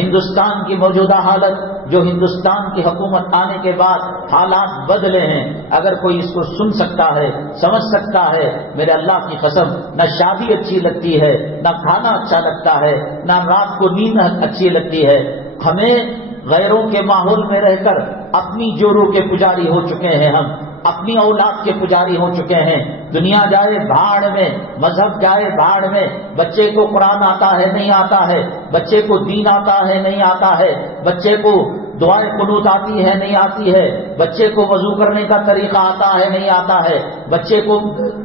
ہندوستان کی موجودہ حالت، جو ہندوستان کی حکومت آنے کے بعد حالات بدلے ہیں، اگر کوئی اس کو سن سکتا ہے، سمجھ سکتا ہے، میرے اللہ کی قسم، نہ شادی اچھی لگتی ہے، نہ کھانا اچھا لگتا ہے، نہ رات کو نیند اچھی لگتی ہے۔ ہمیں غیروں کے ماحول میں رہ کر اپنی جوروں کے پجاری ہو چکے ہیں، ہم اپنی اولاد کے پجاری ہو چکے ہیں۔ دنیا جائے بھاڑ میں، مذہب جائے بھاڑ میں، بچے کو قرآن آتا ہے نہیں آتا ہے، بچے کو دین آتا ہے نہیں آتا ہے، بچے کو دعائے قنوت آتی ہے نہیں آتی ہے، بچے کو وضو کرنے کا طریقہ آتا ہے نہیں آتا ہے، بچے کو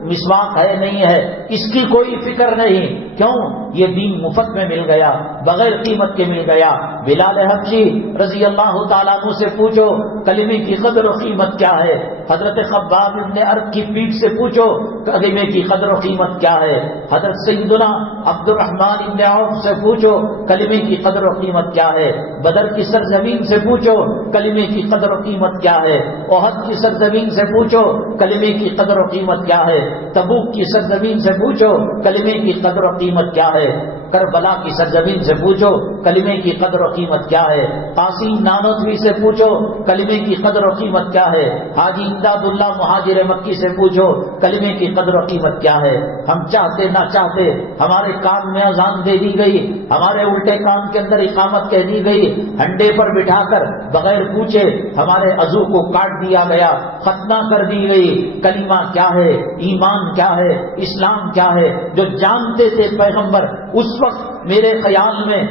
مسواک ہے نہیں ہے، اس کی کوئی فکر نہیں۔ کیوں؟ یہ دین مفت میں مل گیا، بغیر قیمت کے مل گیا۔ بلال حبشی رضی اللہ تعالیٰ عنہ سے پوچھو کلمے کی قدر و قیمت کیا ہے، حضرت خباب ابن ارد کی پیٹھ سے پوچھو کلمے کی قدر و قیمت کیا ہے، حضرت سیدنا عبد الرحمن ابن عوف سے پوچھو کلمے کی قدر و قیمت کیا ہے، بدر کی سرزمین سے پوچھو کلمے کی قدر و قیمت کیا ہے، احد کی سرزمین سے پوچھو کلمے کی قدر و قیمت کیا ہے، تبوک کی سرزمین سے پوچھو کلمے کی قدر و قیمت کیا ہے، کربلا کی سرزمین سے پوچھو کلمے کی قدر و قیمت کیا ہے، قاسم نانوتوی سے پوچھو کلمے کی قدر و قیمت کیا ہے، حاجی امداد اللہ مہاجر مکی سے پوچھو کلمے کی قدر و قیمت کیا ہے۔ ہم چاہتے نہ چاہتے ہمارے کان میں اذان دے دی گئی، ہمارے الٹے کان کے اندر اقامت کہہ دی گئی، ہنڈے پر بٹھا کر بغیر پوچھے ہمارے عضو کو کاٹ دیا گیا، ختنہ کر دی گئی۔ کلمہ کیا ہے، ایمان کیا ہے، اسلام کیا ہے، جو جانتے تھے پیغمبر اس وقت میرے خیال میں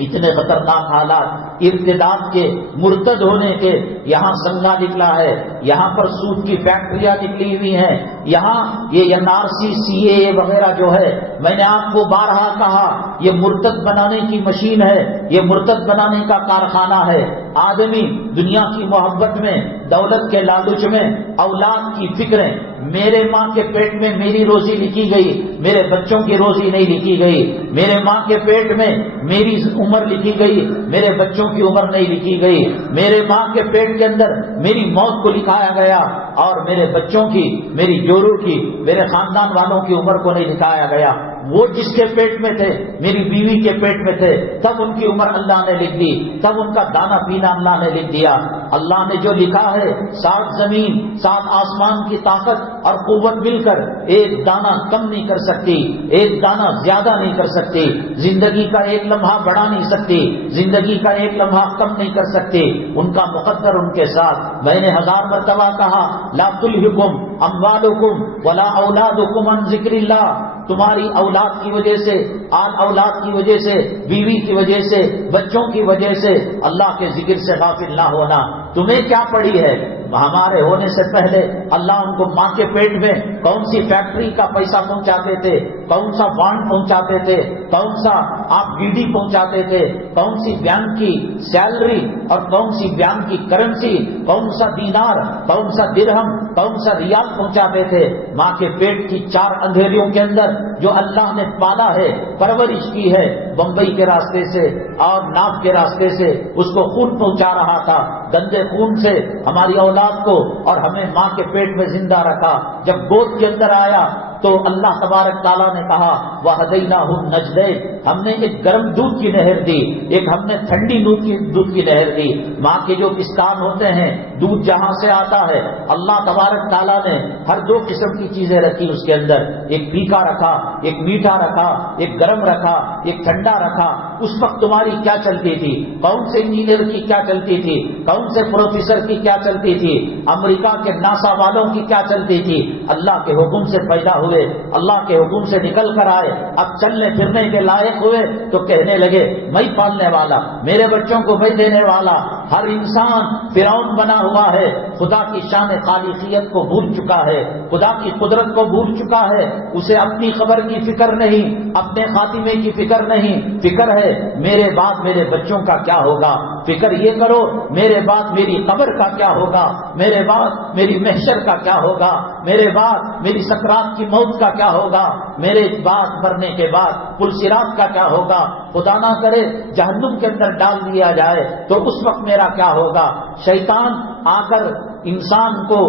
اتنے خطرناک حالات ارتداد کے، مرتد ہونے کے، یہاں سنگا نکلا ہے، یہاں پر سود کی فیکٹریاں نکلی ہوئی ہیں، یہاں یہ NRC CAA وغیرہ جو ہے، میں نے آپ کو بارہا کہا یہ مرتد بنانے کی مشین ہے، یہ مرتد بنانے کا کارخانہ ہے۔ آدمی دنیا کی محبت میں، دولت کے لالچ میں، اولاد کی فکریں، میرے ماں کے پیٹ میں میری روزی لکھی گئی، میرے بچوں کی روزی نہیں لکھی گئی، میرے ماں کے پیٹ میں میری عمر لکھی گئی، میرے بچوں کی عمر نہیں لکھی گئی، میرے ماں کے پیٹ کے اندر میری موت کو لکھایا گیا، اور میرے بچوں کی، میری جوروں کی، میرے خاندان والوں کی عمر کو نہیں لکھایا گیا۔ وہ جس کے پیٹ میں تھے، میری بیوی کے پیٹ میں تھے، تب ان کی عمر اللہ نے لکھ دی، تب ان کا دانا پینا اللہ نے لکھ دیا۔ اللہ نے جو لکھا ہے، 7 زمین 7 آسمان کی طاقت اور قوت مل کر ایک دانہ کم نہیں کر سکتی، ایک دانہ زیادہ نہیں کر سکتی، زندگی کا ایک لمحہ بڑھا نہیں سکتی، زندگی کا ایک لمحہ کم نہیں کر سکتی۔ ان کا مقدر ان کے ساتھ۔ میں نے 1000 مرتبہ کہا لا تلہکم اموالکم ولا اولادکم عن ذکر اللہ، تمہاری اولاد کی وجہ سے، آل اولاد کی وجہ سے، بیوی کی وجہ سے، بچوں کی وجہ سے اللہ کے ذکر سے غافل نہ ہونا۔ تمہیں کیا پڑی ہے؟ ہمارے ہونے سے پہلے اللہ ان کو ماں کے پیٹ میں کون سی فیکٹری کا پیسہ پہنچاتے تھے، کون سا بانڈ پہنچاتے تھے، کون سا آپ ڈی ڈی پہنچاتے تھے، کون سی بینک کی سیلری اور کون سی بینک کی کرنسی، کون سا دینار، کون سا درہم، کون سا ریال پہنچاتے تھے۔ ماں کے پیٹ کی 4 اندھیریوں کے اندر جو اللہ نے پالا ہے، پرورش کی ہے، بمبئی کے راستے سے اور ناف کے راستے سے اس کو خون پہنچا رہا تھا، گندے خون سے ہماری اولاد کو، اور ہمیں ماں کے پیٹ میں زندہ رکھا۔ جب گود کے اندر آیا تو اللہ تبارک تعالیٰ نے کہا وَهَدَيْنَاهُ النَّجْدَيْنِ، ہم نے ایک گرم دودھ کی نہر دی، ایک ہم نے ٹھنڈی دودھ کی نہر دی۔ ماں کے جو پستان ہوتے ہیں، دودھ جہاں سے آتا ہے، اللہ تبارک تعالیٰ نے ہر 2 قسم کی چیزیں رکھی اس کے اندر، ایک پھیکا رکھا، ایک میٹھا رکھا، ایک گرم رکھا، ایک ٹھنڈا رکھا۔ اس وقت تمہاری کیا چلتی تھی؟ کون سے انجینئر کی کیا چلتی تھی؟ کون سے پروفیسر کی کیا چلتی تھی؟ امریکہ کے ناسا والوں کی کیا چلتی تھی؟ اللہ کے حکم سے پیدا ہوئے، اللہ کے حکم سے نکل کر آئے، اب چلنے پھرنے کے لائق ہوئے تو کہنے لگے میں پالنے والا، میرے بچوں کو میں دینے والا۔ ہر انسان فرعون بنا ہوا ہے، خدا کی شان خالقیت کو بھول چکا ہے، خدا کی قدرت کو بھول چکا ہے، اسے اپنی خبر کی فکر نہیں، اپنے خاتمے کی فکر نہیں، فکر ہے میرے بعد میرے بچوں کا کیا ہوگا، فکر یہ کرو میرے بعد میری قبر کا کیا ہوگا، میرے بعد میری محشر کا کیا ہوگا، میرے بعد میری سکرات کی موت کا کیا ہوگا، میرے بعد مرنے کے بعد پل صراط کا کیا ہوگا، خدا نہ کرے جہنم کے اندر ڈال دیا جائے تو اس وقت میرا کیا ہوگا۔ شیطان آ کر انسان کو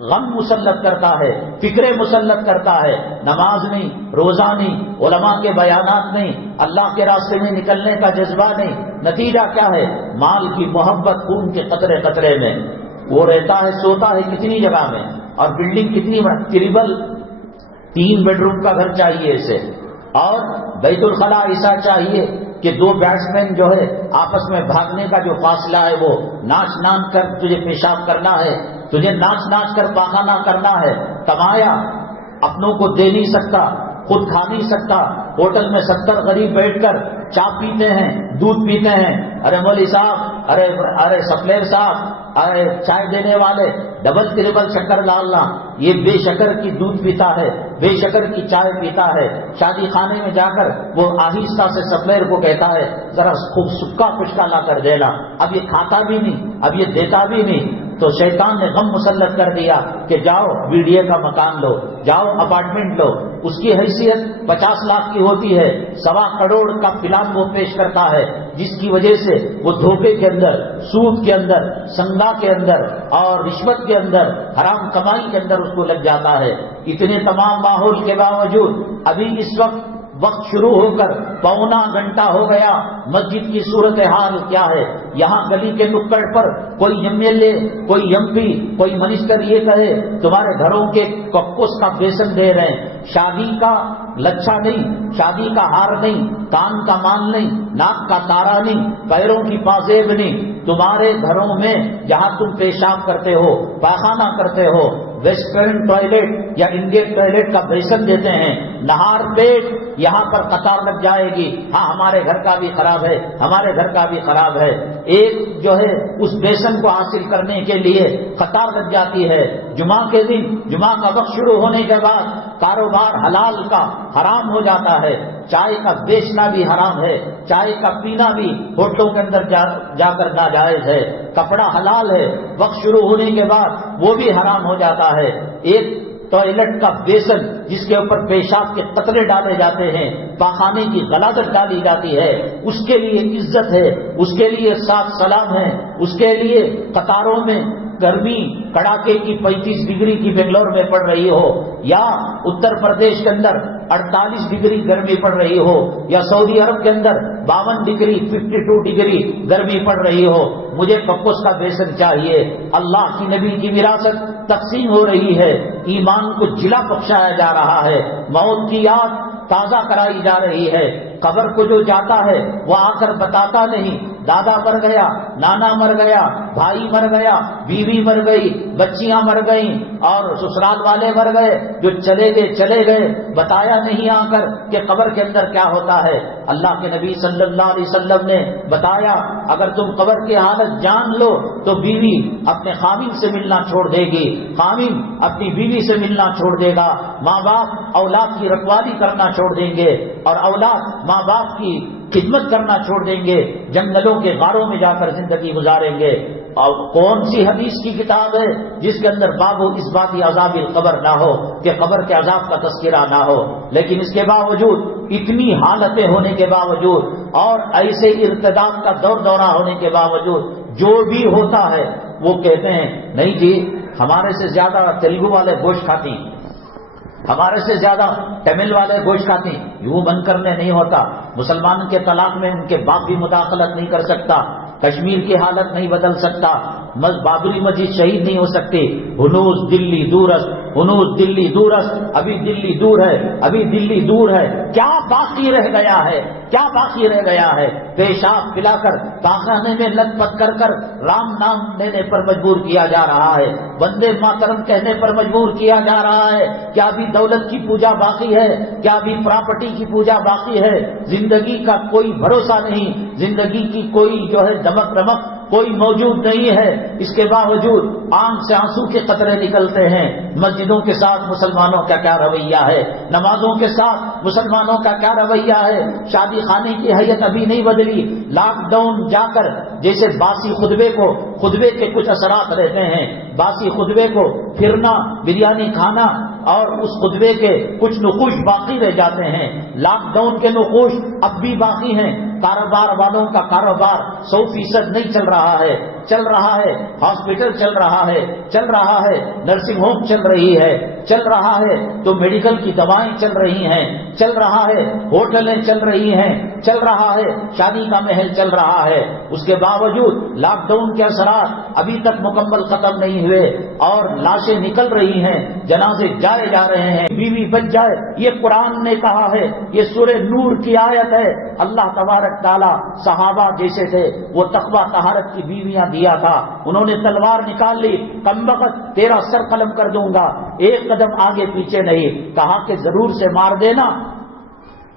غم مسلط کرتا ہے، فکریں مسلط کرتا ہے، نماز نہیں، روزہ نہیں، علماء کے بیانات نہیں، اللہ کے راستے میں نکلنے کا جذبہ نہیں، نتیجہ کیا ہے؟ مال کی محبت خون کے قطرے قطرے میں، وہ رہتا ہے سوتا ہے کتنی جگہ میں، اور بلڈنگ کتنی ٹربل 3 بیڈروم کا گھر چاہیے اسے، اور بیت الخلاء ایسا چاہیے کہ 2 بیٹسمین جو ہے آپس میں بھاگنے کا جو فاصلہ ہے وہ ناچ ناچ کر تجھے پیشاب کرنا ہے، تجھے ناچ ناچ کر پاخانہ کرنا ہے، کمایا اپنوں کو دے نہیں سکتا، خود کھا نہیں سکتا، ہوٹل میں 70 غریب بیٹھ کر چائے پیتے ہیں، دودھ پیتے ہیں، ارے مولوی صاحب، ارے سپلیر صاحب، ارے چائے دینے والے ڈبل ٹربل شکر ڈالنا، یہ بے شکر کی دودھ پیتا ہے، بے شکر کی چائے پیتا ہے، شادی خانے میں جا کر وہ آہستہ سے سپلیر کو کہتا ہے ذرا خوب سکا پشکا لا کر دینا، اب یہ کھاتا بھی نہیں، اب یہ دیتا بھی نہیں، تو شیطان نے غم مسلط کر دیا کہ جاؤ BDA کا مکان لو، جاؤ اپارٹمنٹ لو، اس کی حیثیت 50 لاکھ کی ہوتی ہے، 1.25 کروڑ کا پلان وہ پیش کرتا ہے، جس کی وجہ سے وہ دھوکے کے اندر، سود کے اندر، سنگا کے اندر اور رشوت کے اندر، حرام کمائی کے اندر اس کو لگ جاتا ہے۔ اتنے تمام ماحول کے باوجود ابھی اس وقت شروع ہو کر 1.25 گھنٹہ ہو گیا، مسجد کی صورتحال کیا ہے؟ یہاں گلی کے نکڑ پر کوئی MLA، کوئی MP، کوئی منسٹر یہ کہے تمہارے گھروں کے کپوس کا بیسن دے رہے ہیں، شادی کا لچھا نہیں، شادی کا ہار نہیں، کان کا مان نہیں، ناک کا تارا نہیں، پیروں کی پازیب نہیں، تمہارے گھروں میں جہاں تم پیشاب کرتے ہو، پاخانہ کرتے ہو، ویسٹرن ٹوائلٹ یا انڈین ٹوائلٹ کا بیسن دیتے ہیں، نہار پیٹ یہاں پر قطار لگ جائے گی، ہاں ہمارے گھر کا بھی خراب ہے، ہمارے گھر کا بھی خراب ہے، ایک جو ہے اس بیسن کو حاصل کرنے کے لیے قطار لگ جاتی ہے۔ جمعہ کے دن، جمعہ کا وقت شروع ہونے کے بعد کاروبار حلال کا حرام ہو جاتا ہے، چائے کا بیچنا بھی حرام ہے، چائے کا پینا بھی ہوٹلوں کے اندر جا کر ناجائز ہے، کپڑا حلال ہے، وقت شروع ہونے کے بعد وہ بھی حرام ہو جاتا ہے۔ ایک ٹوائلٹ کا بیسن جس کے اوپر پیشاب کے قطرے ڈالے جاتے ہیں، پاخانے کی غلاظت ڈالی جاتی ہے، اس کے لیے عزت ہے، اس کے لیے ساتھ سلام ہے، اس کے لیے قطاروں میں گرمی کڑاکے کی 35 ڈگری کی بنگلور میں پڑ رہی ہو، یا اتر پردیش کے اندر 48 ڈگری گرمی پڑ رہی ہو، یا سعودی عرب کے اندر 52 ڈگری 52 ڈگری گرمی پڑ رہی ہو، مجھے کپوس کا بیسن چاہیے۔ اللہ کی نبی کی وراثت تقسیم ہو رہی ہے، ایمان کو جلا بخشایا جا رہا ہے، موت کی یاد تازہ کرائی جا رہی ہے۔ قبر کو جو جاتا ہے وہ آ کر بتاتا نہیں، دادا مر گیا، نانا مر گیا، بھائی مر گیا، بیوی مر گئی، بچیاں مر گئیں، اور سسرال والے مر گئے، جو چلے گئے، بتایا نہیں آ کر کہ قبر کے اندر کیا ہوتا ہے۔ اللہ کے نبی صلی اللہ علیہ وسلم نے بتایا اگر تم قبر کی حالت جان لو تو بیوی اپنے خاوند سے ملنا چھوڑ دے گی، خاوند اپنی بیوی سے ملنا چھوڑ دے گا، ماں باپ اولاد کی رکھوالی کرنا چھوڑ دیں گے، اور اولاد ماں باپ کی خدمت کرنا چھوڑ دیں گے، جنگلوں کے غاروں میں جا کر زندگی گزاریں گے۔ اور کون سی حدیث کی کتاب ہے جس کے اندر باب و اثبات عذاب القبر نہ ہو، کہ قبر کے عذاب کا تذکرہ نہ ہو؟ لیکن اس کے باوجود، اتنی حالتیں ہونے کے باوجود، اور ایسے ارتداد کا دور دورہ ہونے کے باوجود، جو بھی ہوتا ہے وہ کہتے ہیں نہیں جی ہمارے سے زیادہ تیلگو والے گوشت کھاتی، ہمارے سے زیادہ تمل والے گوشت کھاتے ہیں۔ یوں بند کرنے نہیں ہوتا، مسلمان کے طلاق میں ان کے باپ بھی مداخلت نہیں کر سکتا، کشمیر کی حالت نہیں بدل سکتا، بابری مسجد شہید نہیں ہو سکتی، ہنوز دلی دورست، ہنوز دلی دورست، ابھی دلی دور ہے، ابھی دلی دور ہے۔ کیا باقی رہ گیا ہے؟ کیا باقی رہ گیا ہے؟ پیشاب پلا کر پاخانے میں لت پت کر رام نام لینے پر مجبور کیا جا رہا ہے، وندے ماترم کہنے پر مجبور کیا جا رہا ہے۔ کیا ابھی دولت کی پوجا باقی ہے؟ کیا ابھی پراپرٹی کی پوجا باقی ہے؟ زندگی کا کوئی بھروسہ نہیں، زندگی کی کوئی جو ہے دمک رمک کوئی موجود نہیں ہے۔ اس کے باوجود آنکھ سے آنسو کے قطرے نکلتے ہیں۔ مسجدوں کے ساتھ مسلمانوں کا کیا رویہ ہے؟ نمازوں کے ساتھ مسلمانوں کا کیا رویہ ہے؟ شادی خانے کی حیت ابھی نہیں بدلی، لاک ڈاؤن جا کر جیسے باسی خطبے کے کچھ اثرات رہتے ہیں، باسی خطبے کو پھرنا، بریانی کھانا، اور اس خطبے کے کچھ نقوش باقی رہ جاتے ہیں۔ لاک ڈاؤن کے نقوش اب بھی باقی ہیں، کاروبار والوں کا کاروبار 100% نہیں چل رہا ہے، چل رہا ہے، ہاسپٹل چل رہا ہے، چل رہا ہے، نرسنگ ہوم چل رہی ہے، چل رہا ہے تو میڈیکل کی دوائیں چل رہی ہیں، چل رہا ہے ہوٹلیں چل رہی ہیں، چل رہا ہے شادی کا محل چل رہا ہے، اس کے باوجود لاک ڈاؤن کے اثرات ابھی تک مکمل ختم نہیں ہوئے اور لاشیں نکل رہی ہیں، جنازے جائے جا رہے ہیں، بیوی بچ جائے، یہ قرآن نے کہا ہے، یہ سورہ نور کی آیت ہے۔ اللہ تبارک تعالیٰ صحابہ جیسے تھے، وہ تقویٰ طہارت کی بیویاں دیا تھا، انہوں نے تلوار نکال لی، کمبخت تیرا سر قلم کر دوں گا، ایک قدم آگے پیچھے نہیں، کہا کہ ضرور سے مار دینا،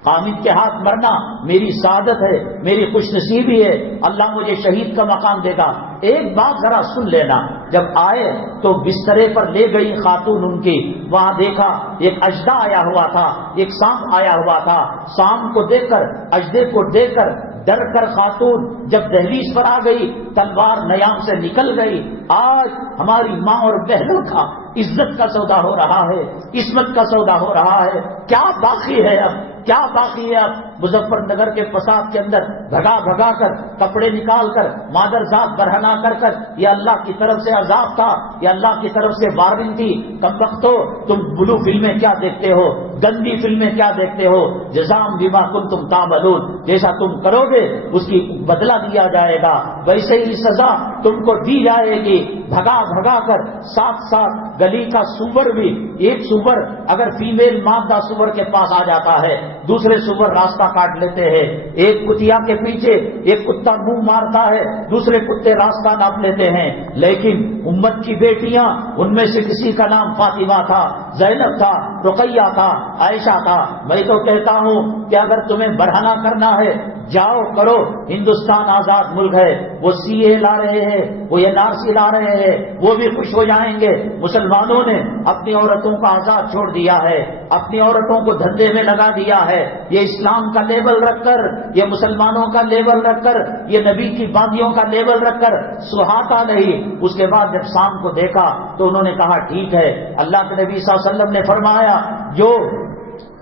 قامد کے ہاتھ مرنا میری سعادت ہے، میری خوش نصیبی ہے، اللہ مجھے شہید کا مقام دے گا۔ ایک بات ذرا سن لینا، جب آئے تو بسترے پر لے گئی خاتون ان کی، وہاں دیکھا ایک اژدھا آیا ہوا تھا، ایک سانپ آیا ہوا تھا، سانپ کو دیکھ کر، اژدھے کو دیکھ کر ڈر کر خاتون جب دہلیز پر آ گئی، تلوار نیام سے نکل گئی۔ آج ہماری ماں اور بہنوں کا عزت کا سودا ہو رہا ہے، عصمت کا سودا ہو رہا ہے، کیا باقی ہے اب، کیا باقی ہے اب؟ مظفر نگر کے فساد کے اندر بھگا بھگا کر، کپڑے نکال کر، مادر ذات برہنا کر کر، یہ اللہ کی طرف سے عذاب تھا، یہ اللہ کی طرف سے وارننگ تھی۔ کمبختو، تم بلو فلمیں کیا دیکھتے ہو، گندی فلمیں کیا دیکھتے ہو؟ جزام بما کنتم تعملون، جیسا تم کرو گے اس کی بدلہ دیا جائے گا، ویسے ہی سزا تم کو دی جائے گی۔ بھگا بھگا کر ساتھ ساتھ گلی کا سور بھی، ایک سور اگر فیمیل مادہ سور کے پاس آ جاتا ہے، دوسرے سور راستہ کاٹ لیتے ہیں، ایک کتیا کے پیچھے ایک کتا منہ مارتا ہے، دوسرے کتے راستہ ناپ لیتے ہیں، لیکن امت کی بیٹیاں، ان میں سے کسی کا نام فاطمہ تھا، زینب تھا، رقیہ تھا، عائشہ تھا۔ میں تو کہتا ہوں کہ اگر تمہیں برہنہ کرنا ہے جاؤ کرو، ہندوستان آزاد ملک ہے، وہ سی اے لا رہے ہیں، وہ این آر سی لا رہے ہیں، وہ بھی خوش ہو جائیں گے۔ مسلمانوں نے اپنی عورتوں کا آزاد چھوڑ دیا ہے، اپنی عورتوں کو دھندے میں لگا دیا ہے، یہ اسلام کا لیبل رکھ کر، یہ مسلمانوں کا لیبل رکھ کر، یہ نبی کی باندیوں کا لیبل رکھ کر سہاتا نہیں۔ اس کے بعد جب شام کو دیکھا تو انہوں نے کہا ٹھیک ہے، اللہ کے نبی صلی اللہ علیہ وسلم نے فرمایا جو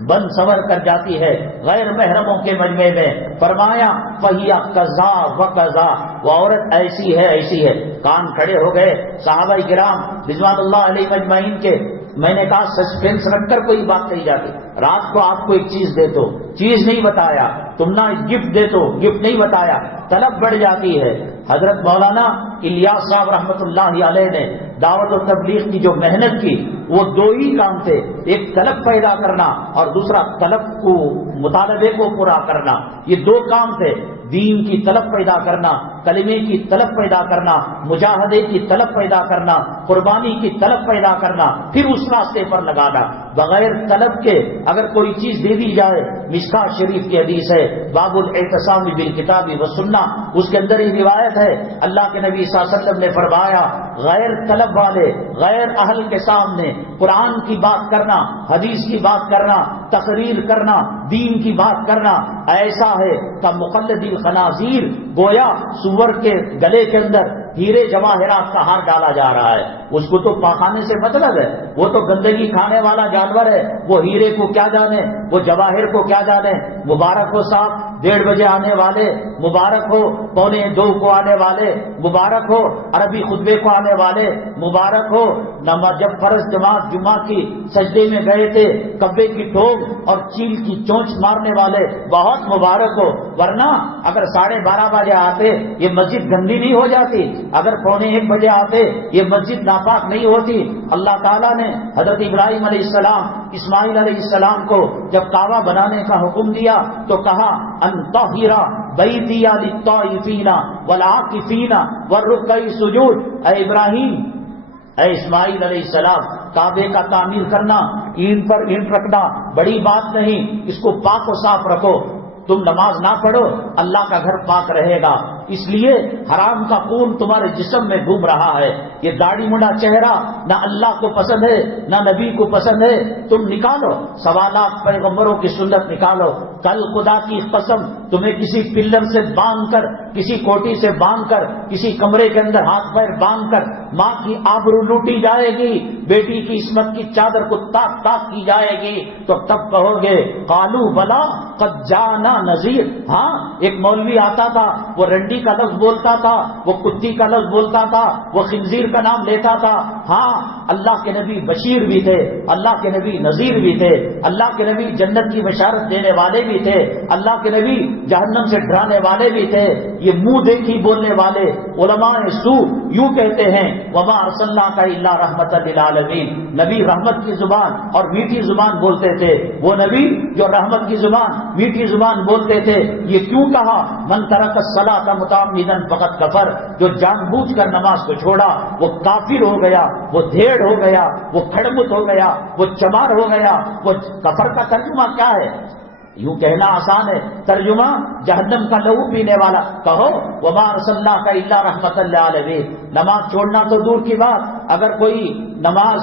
بن سور کر جاتی ہے غیر محرموں کے مجمع میں، فرمایا فہیا قضا و قضا، وہ عورت ایسی ہے ایسی ہے۔ کان کھڑے ہو گئے صحابہ کرام رضوان اللہ علیہ مجمعین کے۔ میں نے کہا سسپینس رکھ کر کوئی بات کہی جاتی، رات کو آپ کو ایک چیز دے تو چیز نہیں بتایا، تم نہ گفٹ دے تو گفٹ نہیں بتایا، طلب بڑھ جاتی ہے۔ حضرت مولانا الیاس صاحب رحمۃ اللہ علیہ نے دعوت و تبلیغ کی جو محنت کی، وہ دو ہی کام تھے، ایک طلب پیدا کرنا اور دوسرا طلب کو مطالبے کو پورا کرنا، یہ دو کام تھے۔ دین کی طلب پیدا کرنا، کلمے کی طلب پیدا کرنا، مجاہدے کی طلب پیدا کرنا، قربانی کی طلب پیدا کرنا، پھر اس راستے پر لگانا۔ بغیر طلب کے اگر کوئی چیز دے دی جائے، مشکاۃ شریف کی حدیث ہے باب الاعتصام بالکتاب والسنہ، اس کے اندر ہی روایت ہے، اللہ کے نبی صلی اللہ علیہ وسلم نے فرمایا غیر طلب والے، غیر اہل کے سامنے قرآن کی بات کرنا، حدیث کی بات کرنا، تقریر کرنا، دین کی بات کرنا ایسا ہے کہ مقلد الخنازیر، گویا سور کے گلے کے اندر ہیرے جواہرات کا ہار ڈالا جا رہا ہے۔ اس کو تو پاخانے سے مطلب ہے، وہ تو گندگی کھانے والا جانور ہے، وہ ہیرے کو کیا جانے، وہ جواہر کو کیا جانے۔ مبارک ہو صاحب 1:30 بجے آنے والے، مبارک ہو 1:45 کو آنے والے، مبارک ہو عربی خطبے کو آنے والے، مبارک ہو جب فرض جماعت جمعہ کی سجدے میں گئے تھے کبے کی ٹھوک اور چیل کی چونچ مارنے والے، بہت مبارک ہو۔ ورنہ اگر 12:30 بجے آتے یہ مسجد گندی نہیں ہو جاتی، اگر 1:45 بجے آتے یہ مسجد ناپاک نہیں ہوتی۔ اللہ تعالیٰ نے حضرت ابراہیم علیہ السلام، اسماعیل علیہ السلام کو جب کعبہ بنانے کا حکم دیا تو کہا انطہر بیتی للطائفین والعاکفین والرکع السجود، اے ابراہیم، اے اسماعیل علیہ السلام، کعبے کا تعمیر کرنا، اینٹ پر اینٹ رکھنا بڑی بات نہیں، اس کو پاک و صاف رکھو، تم نماز نہ پڑھو اللہ کا گھر پاک رہے گا۔ اس لیے حرام کا خون تمہارے جسم میں گھوم رہا ہے، یہ داڑھی منڈا چہرہ نہ اللہ کو پسند ہے نہ نبی کو پسند ہے، تم نکالو، 1.25 لاکھ پیغمبروں کی سنت نکالو۔ کل خدا کی قسم تمہیں کسی پلر سے باندھ کر، کسی کوٹی سے باندھ کر، کسی کمرے کے اندر ہاتھ پیر باندھ کر ماں کی آبرو لوٹی جائے گی، بیٹی کی عصمت کی چادر کو تاک تاک کی جائے گی، تو تب کہو گے قالوا بلا قد جانا نذیر۔ ہاں، ایک مولوی آتا تھا، وہ رنڈی کا لفظ بولتا تھا، وہ کتی کا لفظ بولتا تھا، وہ خنزیر کا نام لیتا تھا۔ ہاں، اللہ کے نبی بشیر بھی تھے، اللہ کے نبی نذیر بھی تھے، اللہ کے نبی جنت کی بشارت دینے والے بھی تھے، اللہ کے نبی جہنم سے ڈرانے والے بھی تھے۔ یہ منہ دیکھی بولنے والے علماء سو یوں کہتے ہیں وما ارسلناک الا رحمۃ للعالمین، نبی رحمت کی زبان اور میٹھی زبان بولتے تھے، وہ نبی جو رحمت کی زبان میٹھی زبان بولتے تھے۔ یہ کیوں کہا من ترک الصلاۃ متعمدا فقد کفر، جو جان بوجھ کر نماز کو چھوڑا وہ کافر ہو گیا، وہ دھیڑ ہو گیا، وہ کھڑمت ہو گیا، وہ چمار ہو گیا۔ وہ کفر کا ترجمہ کیا ہے؟ یوں کہنا آسان ہے، ترجمہ جہنم کا لہو پینے والا۔ کہو وما ارسلناک الا رحمۃ للعالمین۔ نماز چھوڑنا تو دور کی بات، اگر کوئی نماز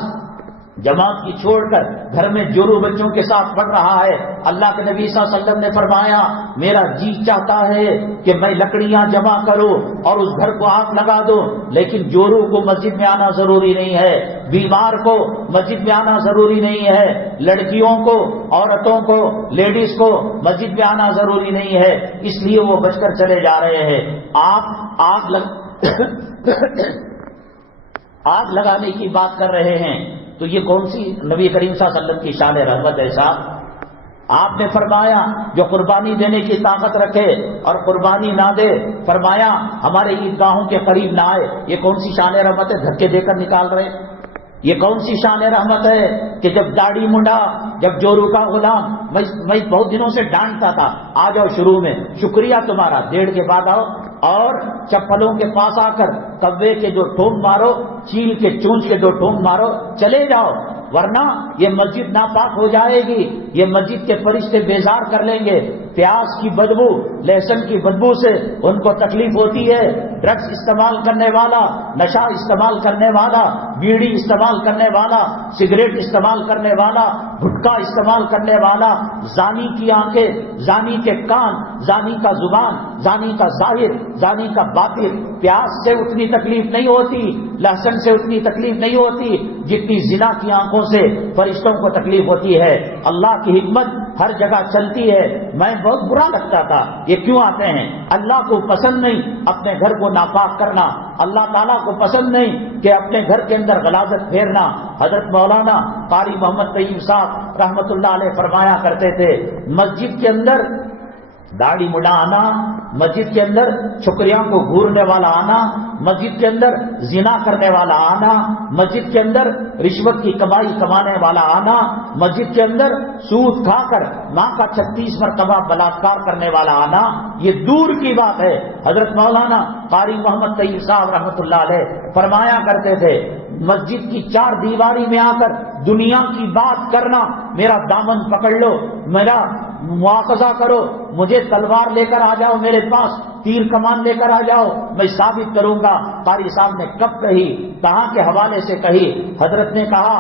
جماعت کی چھوڑ کر گھر میں جورو بچوں کے ساتھ پڑھ رہا ہے، اللہ کے نبی صلی اللہ علیہ وسلم نے فرمایا میرا جی چاہتا ہے کہ میں لکڑیاں جمع کروں اور اس گھر کو آگ لگا دوں، لیکن جورو کو مسجد میں آنا ضروری نہیں ہے، بیمار کو مسجد میں آنا ضروری نہیں ہے، لڑکیوں کو، عورتوں کو، لیڈیز کو مسجد میں آنا ضروری نہیں ہے، اس لیے وہ بچ کر چلے جا رہے ہیں۔ آپ آگ لگانے کی بات کر رہے ہیں، تو یہ کون سی نبی کریم صلی اللہ علیہ وسلم کی شان رحمت ہے صاحب؟ آپ نے فرمایا جو قربانی دینے کی طاقت رکھے اور قربانی نہ دے، فرمایا ہمارے عیدگاہوں کے قریب نہ آئے۔ یہ کون سی شان رحمت ہے؟ دھکے دے کر نکال رہے۔ یہ کون سی شان رحمت ہے کہ جب داڑھی منڈا، جب جورو کا غلام، میں بہت دنوں سے ڈانٹتا تھا، آ جاؤ شروع میں، شکریہ تمہارا، 1:30 کے بعد آؤ، اور چپلوں کے پاس آ کر کبے کے 2 ٹھونگ مارو، چیل کے چونچ کے 2 ٹھونگ مارو، چلے جاؤ، ورنہ یہ مسجد ناپاک ہو جائے گی، یہ مسجد کے فرشتے بیزار کر لیں گے۔ پیاز کی بدبو، لہسن کی بدبو سے ان کو تکلیف ہوتی ہے۔ ڈرگس استعمال کرنے والا، نشہ استعمال کرنے والا، بیڑی استعمال کرنے والا، سگریٹ استعمال کرنے والا، گٹکا استعمال کرنے والا، زانی کی آنکھیں، زانی کے کان، زانی کا زبان، زانی کا ظاہر، زانی کا باطن، پیاز سے اتنی تکلیف نہیں ہوتی، لہسن سے اتنی تکلیف نہیں ہوتی جتنی زنا کی آنکھوں سے فرشتوں کو تکلیف ہوتی ہے۔ اللہ کی حکمت ہر جگہ چلتی ہے۔ میں بہت برا لگتا تھا یہ کیوں آتے ہیں؟ اللہ کو پسند نہیں اپنے گھر کو ناپاک کرنا، اللہ تعالیٰ کو پسند نہیں کہ اپنے گھر کے اندر غلاظت پھیرنا۔ حضرت مولانا قاری محمد طیب صاحب رحمت اللہ علیہ فرمایا کرتے تھے مسجد کے اندر داڑھی مڈا آنا، مسجد کے اندر چھکریاں کو گھورنے والا آنا، مسجد کے اندر زنا کرنے والا آنا، مسجد کے اندر رشوت کی کمائی کمانے والا آنا، مسجد کے اندر سود کھا کر ماں کا 36 مرتبہ بلاత్కాر کرنے والا آنا، یہ دور کی بات ہے۔ حضرت مولانا قاری محمد طیب صاحب رحمت اللہ علیہ فرمایا کرتے تھے مسجد کی 4 دیواری میں آ کر دنیا کی بات کرنا، میرا دامن پکڑ لو، میرا مواخذہ کرو، مجھے تلوار لے کر آ جاؤ، میرے پاس تیر کمان لے کر آ جاؤ، میں ثابت کروں گا۔ قاری صاحب نے کب کہی، کہاں کے حوالے سے کہی؟ حضرت نے کہا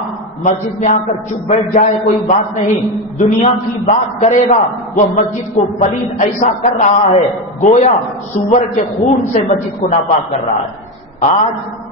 مسجد میں آ کر چپ بیٹھ جائے کوئی بات نہیں، دنیا کی بات کرے گا وہ مسجد کو پلید ایسا کر رہا ہے گویا سور کے خون سے مسجد کو ناپاک کر رہا ہے۔ آج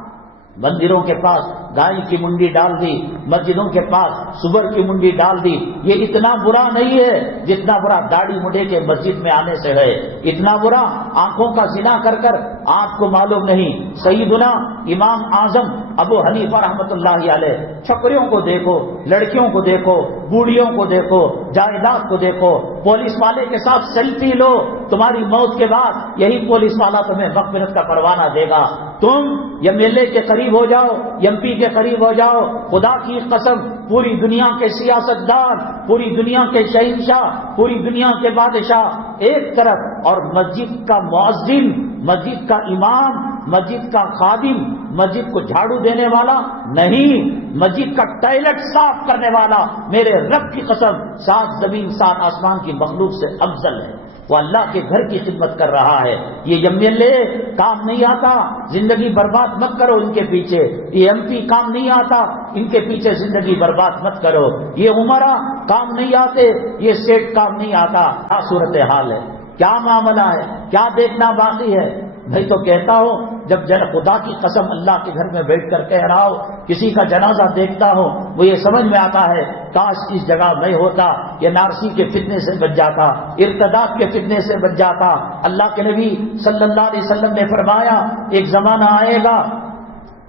مندروں کے پاس گائے کی منڈی ڈال دی، مسجدوں کے پاس سور کی منڈی ڈال دی۔ یہ اتنا برا نہیں ہے جتنا برا داڑھی مڈے کے مسجد میں آنے سے ہے، اتنا برا آنکھوں کا زنا کر کر آپ کو معلوم نہیں۔ سیدنا امام اعظم ابو حنیفہ رحمت اللہ علیہ، چھپریوں کو دیکھو، لڑکیوں کو دیکھو، بوڑھیوں کو دیکھو، جائیداد کو دیکھو، پولیس والے کے ساتھ سیلفی لو، تمہاری موت کے بعد یہی پولیس والا تمہیں مغفرت کا پروانہ دے گا۔ تم ایم ایل اے کے قریب ہو جاؤ، ایم پی کے قریب ہو جاؤ، خدا کی قسم پوری دنیا کے سیاستدان، پوری دنیا کے شہنشاہ، پوری دنیا کے بادشاہ ایک طرف، اور مسجد کا مؤذن، مسجد کا امام، مسجد کا خادم، مسجد کو جھاڑو دینے والا نہیں، مسجد کا ٹوائلٹ صاف کرنے والا میرے رب کی قسم 7 زمین 7 آسمان کی مخلوق سے افضل ہے۔ وہ اللہ کے گھر کی خدمت کر رہا ہے۔ یہ ایم ایل اے کام نہیں آتا، زندگی برباد مت کرو ان کے پیچھے۔ یہ ایم پی کام نہیں آتا، ان کے پیچھے زندگی برباد مت کرو۔ یہ عمرہ کام نہیں آتے، یہ سیٹ کام نہیں آتا۔ کیا صورتحال ہے؟ کیا معاملہ ہے، کیا دیکھنا باقی ہے؟ میں تو کہتا ہوں جب خدا کی قسم اللہ کے گھر میں بیٹھ کر کہہ رہا ہوں، کسی کا جنازہ دیکھتا ہوں، وہ یہ سمجھ میں آتا ہے کاش اس جگہ میں ہوتا، یہ نارسی کے فتنے سے بچ جاتا، ارتداد کے فتنے سے بچ جاتا۔ اللہ کے نبی صلی اللہ علیہ وسلم نے فرمایا ایک زمانہ آئے گا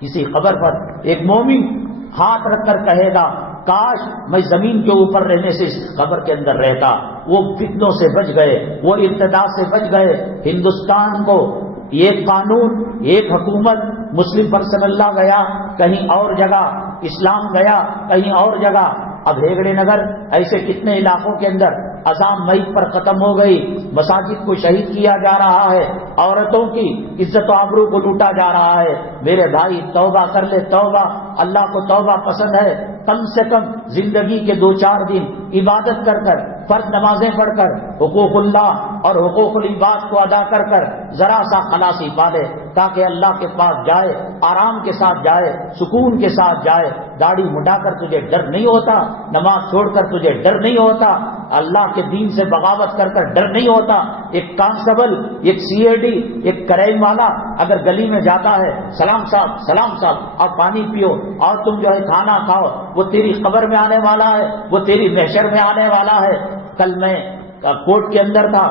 کسی قبر پر ایک مومن ہاتھ رکھ کر کہے گا کاش میں زمین کے اوپر رہنے سے اس قبر کے اندر رہتا۔ وہ فتنوں سے بچ گئے، وہ ارتداد سے بچ گئے۔ ہندوستان کو ایک قانون، ایک حکومت، مسلم پرسن اللہ گیا کہیں اور جگہ، اسلام گیا کہیں اور جگہ۔ اب ہیگڑے نگر ایسے کتنے علاقوں کے اندر اذان میت پر ختم ہو گئی، مساجد کو شہید کیا جا رہا ہے، عورتوں کی عزت و آبرو کو لوٹا جا رہا ہے۔ میرے بھائی توبہ کر لے، توبہ، اللہ کو توبہ پسند ہے۔ کم سے کم زندگی کے 2-4 دن عبادت کر کر، فرض نمازیں پڑھ کر، حقوق اللہ اور حقوق العباد کو ادا کر کر ذرا سا خلاصی پالے، تاکہ اللہ کے پاس جائے، آرام کے ساتھ جائے، سکون کے ساتھ جائے۔ داڑھی مٹا کر تجھے ڈر نہیں ہوتا، نماز چھوڑ کر تجھے ڈر نہیں ہوتا، اللہ کے دین سے بغاوت کر کر ڈر نہیں ہوتا۔ ایک کانسٹیبل، ایک CID، ایک کرائم والا اگر گلی میں جاتا ہے، سلام صاحب، سلام صاحب، اور پانی پیو، اور تم جو ہے کھانا کھاؤ، وہ تیری قبر میں آنے والا ہے، وہ تیری محشر میں آنے والا ہے۔ کل میں کورٹ کے اندر تھا،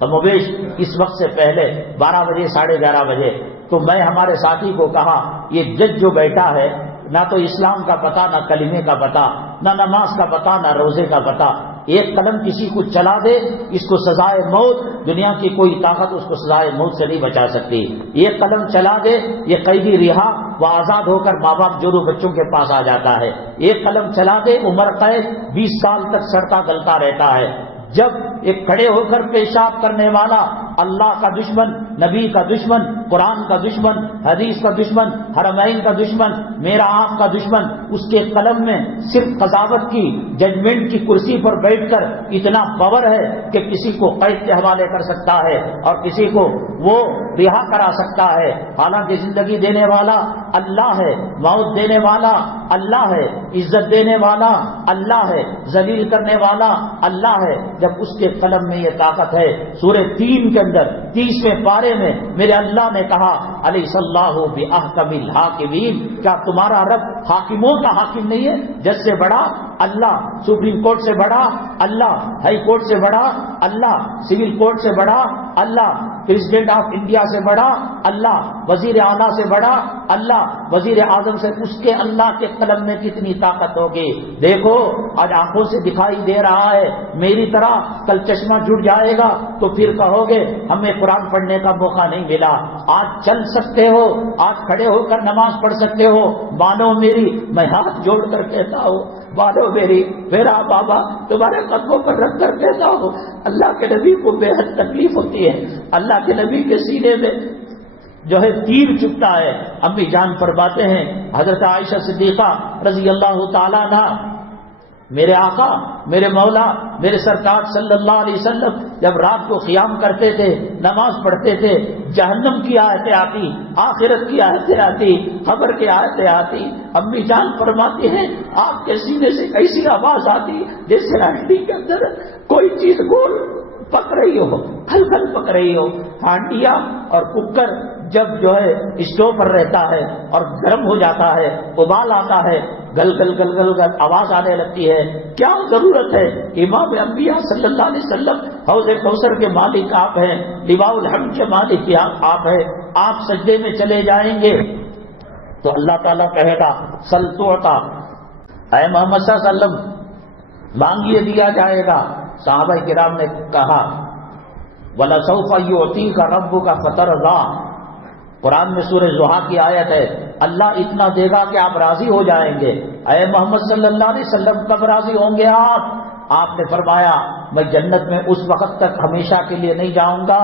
کموبیش اس وقت سے پہلے 12 بجے 11:30 بجے، تو میں ہمارے ساتھی کو کہا یہ جج جو بیٹھا ہے نہ تو اسلام کا پتہ، نہ کلمے کا پتہ، نہ نماز کا پتہ، نہ روزے کا پتہ۔ ایک قلم کسی کو چلا دے اس کو سزائے موت، دنیا کی کوئی طاقت اس کو سزائے موت سے نہیں بچا سکتی۔ ایک قلم چلا دے یہ قیدی رہا، وہ آزاد ہو کر ماں باپ جورو بچوں کے پاس آ جاتا ہے۔ ایک قلم چلا دے عمر قید، 20 سال تک سڑتا گلتا رہتا ہے۔ جب ایک کھڑے ہو کر پیشاب کرنے والا اللہ کا دشمن، نبی کا دشمن، قرآن کا دشمن، حدیث کا دشمن، حرمین کا دشمن، میرا آپ کا دشمن، اس کے قلم میں صرف قضاوت کی، ججمنٹ کی کرسی پر بیٹھ کر اتنا پاور ہے کہ کسی کو قید کے حوالے کر سکتا ہے اور کسی کو وہ رہا کرا سکتا ہے۔ حالانکہ زندگی دینے والا اللہ ہے، موت دینے والا اللہ ہے، عزت دینے والا اللہ ہے، ذلیل کرنے والا اللہ ہے۔ جب اس کے قلم میں یہ طاقت ہے، سورہ 3 کے اندر 30ویں پارے میں میرے اللہ نے کہا الیس اللہ بأحکم الحاکمین، کیا تمہارا رب حاکموں کا حاکم نہیں ہے؟ جج سے بڑا اللہ، سپریم کورٹ سے بڑا اللہ، ہائی کورٹ سے بڑا اللہ، سول کورٹ سے بڑا اللہ، پریزیڈنٹ آف انڈیا سے بڑا اللہ، وزیر اعلیٰ سے بڑا اللہ، وزیر اعظم سے، اس کے اللہ کے قلم میں کتنی طاقت ہوگی۔ دیکھو آج آنکھوں سے دکھائی دے رہا ہے، میری طرح کل چشمہ جڑ جائے گا تو پھر کہو گے ہمیں قرآن پڑھنے کا موقع نہیں ملا۔ آج چل سکتے ہو، آج کھڑے ہو کر نماز پڑھ سکتے ہو، مانو میری، میں ہاتھ جوڑ کر کہتا ہوں، مانو میری، میرا بابا تمہارے قدموں پر رکھ کر کہتا ہوں، اللہ کے نبی کو بے حد تکلیف ہوتی ہے، اللہ کے نبی کے سینے میں جو ہے تیر چبھتا ہے۔ امی جان فرماتے ہیں حضرت عائشہ صدیقہ رضی اللہ تعالیٰ عنہ، میرے آقا، میرے مولا، میرے سرکار صلی اللہ علیہ وسلم جب رات کو قیام کرتے تھے، نماز پڑھتے تھے، جہنم کی آیتیں آتی، آخرت کی آیتیں آتی، خبر کی آیتیں آتی، امی جان فرماتی ہیں آپ کے سینے سے ایسی آواز آتی جیسے ہانڈی کے اندر کوئی چیز گول پک رہی ہو، ہلکل پک رہی ہو۔ ہانڈیاں اور کوکر جب جو ہے اسٹو پر رہتا ہے اور گرم ہو جاتا ہے، ابال آتا ہے، گل گل گل گل گل آواز آنے لگتی ہے۔ کیا ضرورت ہے؟ امام انبیاء صلی اللہ علیہ وسلم حوض کوثر کے مالک آپ ہیں، لواء الحمد کے مالک آپ ہیں، آپ سجدے میں چلے جائیں گے تو اللہ تعالیٰ کہے گا سل تعطیٰ، اے محمد صلی اللہ علیہ وسلم مانگیے دیا جائے گا۔ صحابہ کرام نے کہا وَلَسَوْفَ يُعْطِيكَ رَبُّكَ فَتَرْضَىٰ، قرآن میں سورہ زحا کی آیت ہے، اللہ اتنا دے گا کہ آپ راضی ہو جائیں گے۔ اے محمد صلی اللہ علیہ وسلم کب راضی ہوں گے آپ نے فرمایا میں جنت میں اس وقت تک ہمیشہ کے لیے نہیں جاؤں گا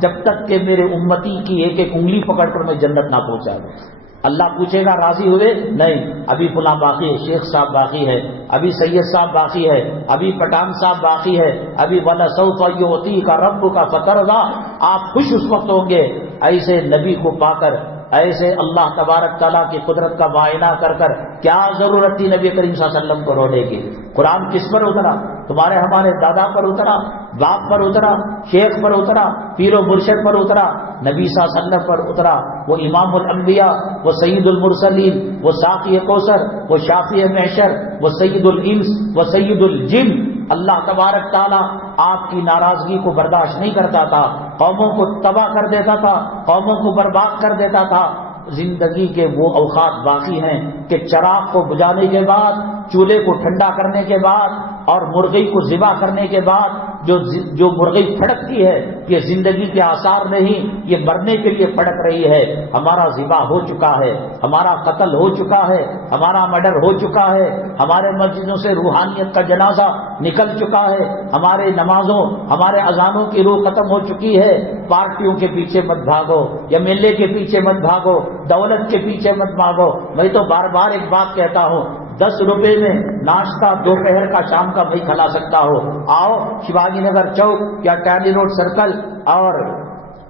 جب تک کہ میرے امتی کی ایک ایک انگلی پکڑ کر میں جنت نہ پہنچا دوں۔ اللہ پوچھے گا راضی ہوئے؟ نہیں، ابھی فلاں باقی ہے، شیخ صاحب باقی ہے، ابھی سید صاحب باقی ہے، ابھی پٹھان صاحب باقی ہے، ابھی وَلَسَوْفَ يُعْطِيكَ رَبُّكَ فَتَرْضَىٰ، آپ خوش اس وقت ہوں گے۔ ایسے نبی کو پا کر، ایسے اللہ تبارک تعالیٰ کی قدرت کا معائنہ کر کر کیا ضرورت تھی نبی کریم صلی اللہ علیہ وسلم کو رونے کی؟ قرآن کس پر اترا؟ تمہارے ہمارے دادا پر اترا، باپ پر اترا، شیخ پر اترا، پیر و مرشد پر اترا، نبی صلی اللہ علیہ وسلم پر اترا۔ وہ امام الانبیاء، وہ سید المرسلین، وہ ساقی کوثر، وہ شافی محشر، وہ سید الانس، وہ سید الجن۔ اللہ تبارک تعالیٰ آپ کی ناراضگی کو برداشت نہیں کرتا تھا، قوموں کو تباہ کر دیتا تھا، قوموں کو برباد کر دیتا تھا۔ زندگی کے وہ اوقات باقی ہیں کہ چراغ کو بجھانے کے بعد، چولہے کو ٹھنڈا کرنے کے بعد اور مرغی کو ذبح کرنے کے بعد جو مرغی پھڑکتی ہے، یہ زندگی کے آثار نہیں، یہ مرنے کے لیے پھڑک رہی ہے۔ ہمارا ذبح ہو چکا ہے، ہمارا قتل ہو چکا ہے، ہمارا مرڈر ہو چکا ہے، ہمارے مسجدوں سے روحانیت کا جنازہ نکل چکا ہے، ہمارے نمازوں، ہمارے اذانوں کی روح ختم ہو چکی ہے۔ پارٹیوں کے پیچھے مت بھاگو، یا میلے کے پیچھے مت بھاگو، دولت کے پیچھے مت بھاگو۔ میں تو بار بار ایک بات کہتا ہوں، 10 روپے میں ناشتہ دوپہر کا شام کا نہیں کھلا سکتا ہو، آؤ شیواجی نگر چوک یا ٹینی روڈ سرکل اور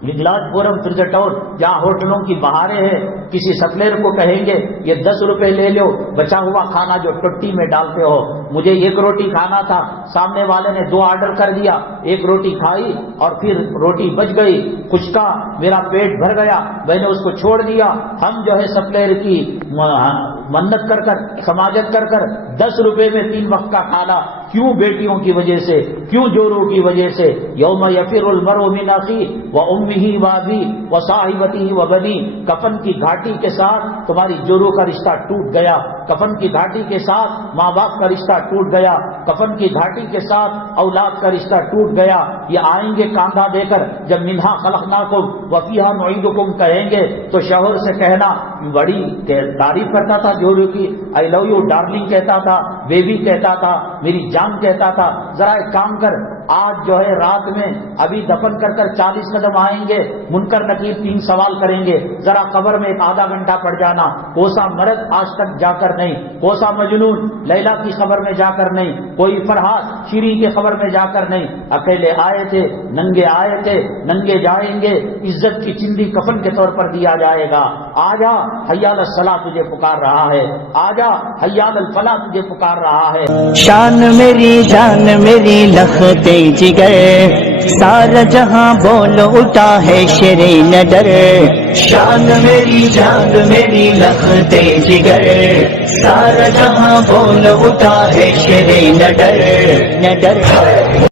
لگلاج پورم فرزا ٹاؤن جہاں ہوٹلوں کی بہاریں ہیں، کسی سپلائر کو کہیں گے یہ 10 روپے لے لو، بچا ہوا کھانا جو ٹٹی میں ڈالتے ہو۔ مجھے 1 روٹی کھانا تھا، سامنے والے نے 2 آرڈر کر دیا، 1 روٹی کھائی اور پھر روٹی بچ گئی، خشکا میرا پیٹ بھر گیا، میں نے اس کو چھوڑ دیا۔ ہم جو ہے سپلائر کی منت کر کر، سماجت کر کر 10 روپے میں 3 وقت کا کھانا، کیوں بیٹیوں کی وجہ سے، کیوں جوروں کی وجہ سے؟ یوم یفر المرء من اخیہ وامہ وابیہ وصاحبتہ وبنیہ، کفن کی گھاٹی کے ساتھ تمہاری جوروں کا رشتہ ٹوٹ گیا، کفن کی گھاٹی کے ساتھ ماں باپ کا رشتہ ٹوٹ گیا، کفن کی گھاٹی کے ساتھ اولاد کا رشتہ ٹوٹ گیا۔ یہ آئیں گے کاندھا دے کر، جب منہا خلقناکم وفیہا نعیدکم کہیں گے تو شوہر سے کہنا، بڑی تعریف کرتا تھا جوروں کی، آئی لو یو ڈارلنگ کہتا تھا، بیبی کہتا تھا، میری جان کہتا تھا۔ ذرا ایک کام کر، آج جو ہے رات میں ابھی دفن کر کر 40 قدم آئیں گے، منکر نکیر 3 سوال کریں گے، ذرا قبر میں 1 آدھا گھنٹہ پڑ جانا۔ کوسا مرد آج تک جا کر نہیں، کوسا مجنون لیلا کی خبر میں جا کر نہیں، کوئی فرحات شیریں کی خبر میں جا کر نہیں، اکیلے آئے تھے، ننگے آئے تھے، ننگے جائیں گے، عزت کی چندی کفن کے طور پر دیا جائے گا۔ آجا حی علی الصلاۃ تجھے پکار رہا ہے، آجا حی علی الفلاح تجھے پکار رہا ہے۔ شان میری جان میری لخت جگر، سارا جہاں بول اٹھا ہے شیر نڈر۔ شان میری جان میری لخت جگر، سارا جہاں بول اٹھا ہے شیر نڈر۔